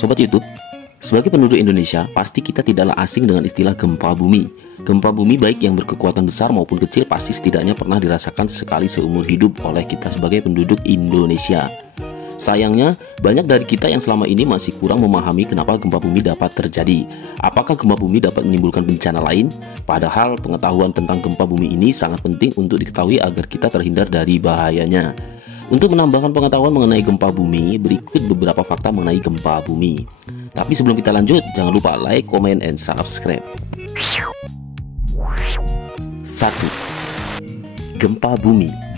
Sobat YouTube, sebagai penduduk Indonesia, pasti kita tidaklah asing dengan istilah gempa bumi. Gempa bumi baik yang berkekuatan besar maupun kecil pasti setidaknya pernah dirasakan sekali seumur hidup oleh kita sebagai penduduk Indonesia. Sayangnya, banyak dari kita yang selama ini masih kurang memahami kenapa gempa bumi dapat terjadi. Apakah gempa bumi dapat menimbulkan bencana lain? Padahal pengetahuan tentang gempa bumi ini sangat penting untuk diketahui agar kita terhindar dari bahayanya. Untuk menambahkan pengetahuan mengenai gempa bumi, berikut beberapa fakta mengenai gempa bumi. Tapi sebelum kita lanjut, jangan lupa like, comment, and subscribe. 1. Gempa bumi.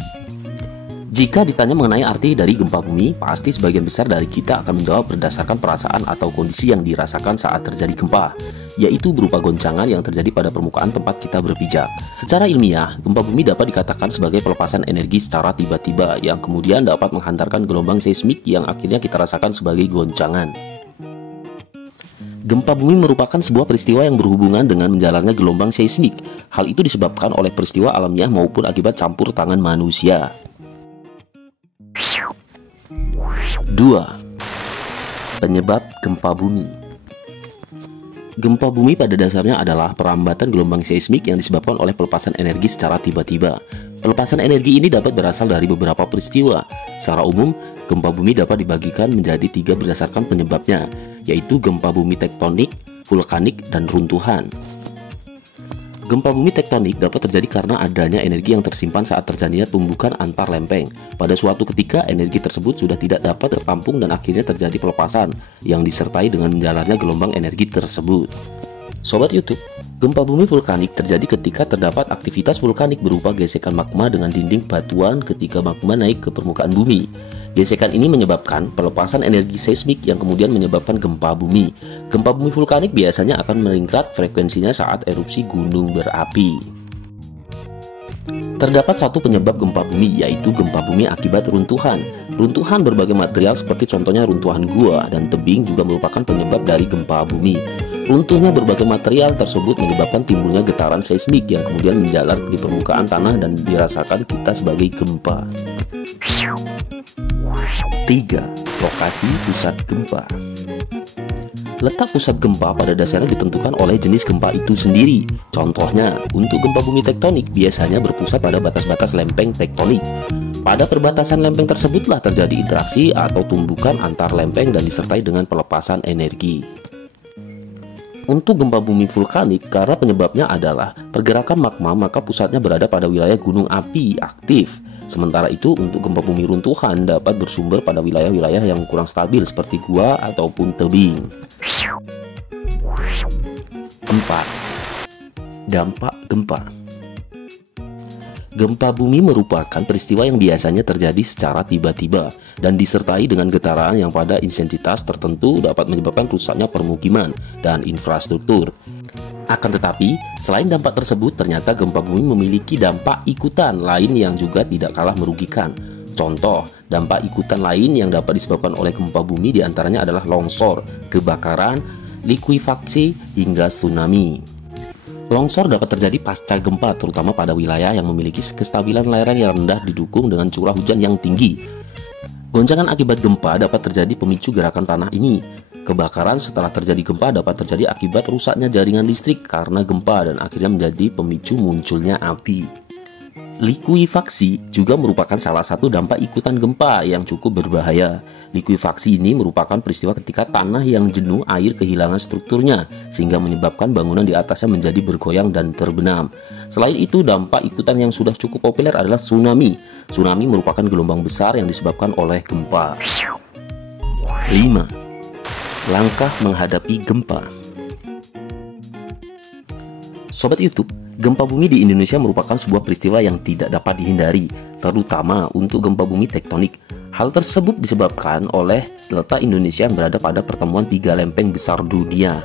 Jika ditanya mengenai arti dari gempa bumi, pasti sebagian besar dari kita akan menjawab berdasarkan perasaan atau kondisi yang dirasakan saat terjadi gempa, yaitu berupa goncangan yang terjadi pada permukaan tempat kita berpijak. Secara ilmiah, gempa bumi dapat dikatakan sebagai pelepasan energi secara tiba-tiba yang kemudian dapat menghantarkan gelombang seismik yang akhirnya kita rasakan sebagai goncangan. Gempa bumi merupakan sebuah peristiwa yang berhubungan dengan menjalannya gelombang seismik. Hal itu disebabkan oleh peristiwa alamiah maupun akibat campur tangan manusia. 2. Penyebab gempa bumi. Gempa bumi pada dasarnya adalah perambatan gelombang seismik yang disebabkan oleh pelepasan energi secara tiba-tiba. Pelepasan energi ini dapat berasal dari beberapa peristiwa. Secara umum, gempa bumi dapat dibagikan menjadi 3 berdasarkan penyebabnya, yaitu gempa bumi tektonik, vulkanik, dan runtuhan. Gempa bumi tektonik dapat terjadi karena adanya energi yang tersimpan saat terjadinya tumbukan antar lempeng. Pada suatu ketika, energi tersebut sudah tidak dapat tertampung dan akhirnya terjadi pelepasan yang disertai dengan menjalarnya gelombang energi tersebut. Sobat YouTube, gempa bumi vulkanik terjadi ketika terdapat aktivitas vulkanik berupa gesekan magma dengan dinding batuan ketika magma naik ke permukaan bumi. Gesekan ini menyebabkan pelepasan energi seismik yang kemudian menyebabkan gempa bumi. Gempa bumi vulkanik biasanya akan meningkat frekuensinya saat erupsi gunung berapi. Terdapat satu penyebab gempa bumi, yaitu gempa bumi akibat runtuhan. Runtuhan berbagai material seperti contohnya runtuhan gua dan tebing juga merupakan penyebab dari gempa bumi. Runtuhnya berbagai material tersebut menyebabkan timbulnya getaran seismik yang kemudian menjalar di permukaan tanah dan dirasakan kita sebagai gempa. 3. Lokasi pusat gempa. Letak pusat gempa pada dasarnya ditentukan oleh jenis gempa itu sendiri. Contohnya, untuk gempa bumi tektonik biasanya berpusat pada batas-batas lempeng tektonik. Pada perbatasan lempeng tersebutlah terjadi interaksi atau tumbukan antar lempeng dan disertai dengan pelepasan energi. Untuk gempa bumi vulkanik, karena penyebabnya adalah pergerakan magma, maka pusatnya berada pada wilayah gunung api aktif. Sementara itu, untuk gempa bumi runtuhan dapat bersumber pada wilayah-wilayah yang kurang stabil seperti gua ataupun tebing. 4. Dampak gempa. Gempa bumi merupakan peristiwa yang biasanya terjadi secara tiba-tiba dan disertai dengan getaran yang pada intensitas tertentu dapat menyebabkan rusaknya permukiman dan infrastruktur. Akan tetapi, selain dampak tersebut, ternyata gempa bumi memiliki dampak ikutan lain yang juga tidak kalah merugikan. Contoh, dampak ikutan lain yang dapat disebabkan oleh gempa bumi diantaranya adalah longsor, kebakaran, likuifaksi, hingga tsunami. Longsor dapat terjadi pasca gempa, terutama pada wilayah yang memiliki kestabilan lereng yang rendah didukung dengan curah hujan yang tinggi. Goncangan akibat gempa dapat terjadi pemicu gerakan tanah ini. Kebakaran setelah terjadi gempa dapat terjadi akibat rusaknya jaringan listrik karena gempa dan akhirnya menjadi pemicu munculnya api. Likuifaksi juga merupakan salah satu dampak ikutan gempa yang cukup berbahaya. Likuifaksi ini merupakan peristiwa ketika tanah yang jenuh air kehilangan strukturnya sehingga menyebabkan bangunan di atasnya menjadi bergoyang dan terbenam. Selain itu, dampak ikutan yang sudah cukup populer adalah tsunami. Tsunami merupakan gelombang besar yang disebabkan oleh gempa. 5. Langkah menghadapi gempa. Sobat YouTube, gempa bumi di Indonesia merupakan sebuah peristiwa yang tidak dapat dihindari, terutama untuk gempa bumi tektonik. Hal tersebut disebabkan oleh letak Indonesia yang berada pada pertemuan 3 lempeng besar dunia.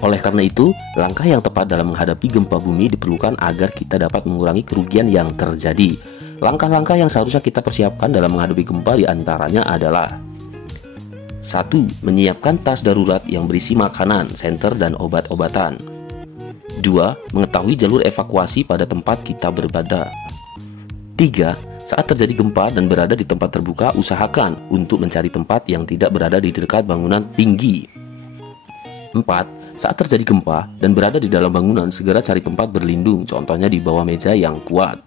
Oleh karena itu, langkah yang tepat dalam menghadapi gempa bumi diperlukan agar kita dapat mengurangi kerugian yang terjadi. Langkah-langkah yang seharusnya kita persiapkan dalam menghadapi gempa diantaranya adalah 1. Menyiapkan tas darurat yang berisi makanan, senter, dan obat-obatan. 2. Mengetahui jalur evakuasi pada tempat kita berada. 3. Saat terjadi gempa dan berada di tempat terbuka, usahakan untuk mencari tempat yang tidak berada di dekat bangunan tinggi. 4. Saat terjadi gempa dan berada di dalam bangunan, segera cari tempat berlindung, contohnya di bawah meja yang kuat.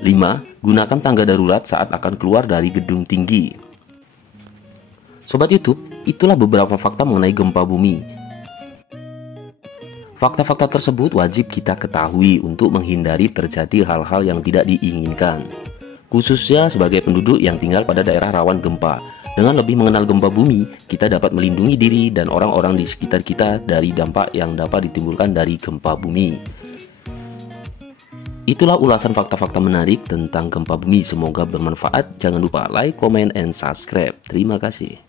5. Gunakan tangga darurat saat akan keluar dari gedung tinggi. Sobat YouTube, itulah beberapa fakta mengenai gempa bumi. Fakta-fakta tersebut wajib kita ketahui untuk menghindari terjadi hal-hal yang tidak diinginkan, khususnya sebagai penduduk yang tinggal pada daerah rawan gempa. Dengan lebih mengenal gempa bumi, kita dapat melindungi diri dan orang-orang di sekitar kita dari dampak yang dapat ditimbulkan dari gempa bumi. Itulah ulasan fakta-fakta menarik tentang gempa bumi. Semoga bermanfaat. Jangan lupa like, comment, and subscribe. Terima kasih.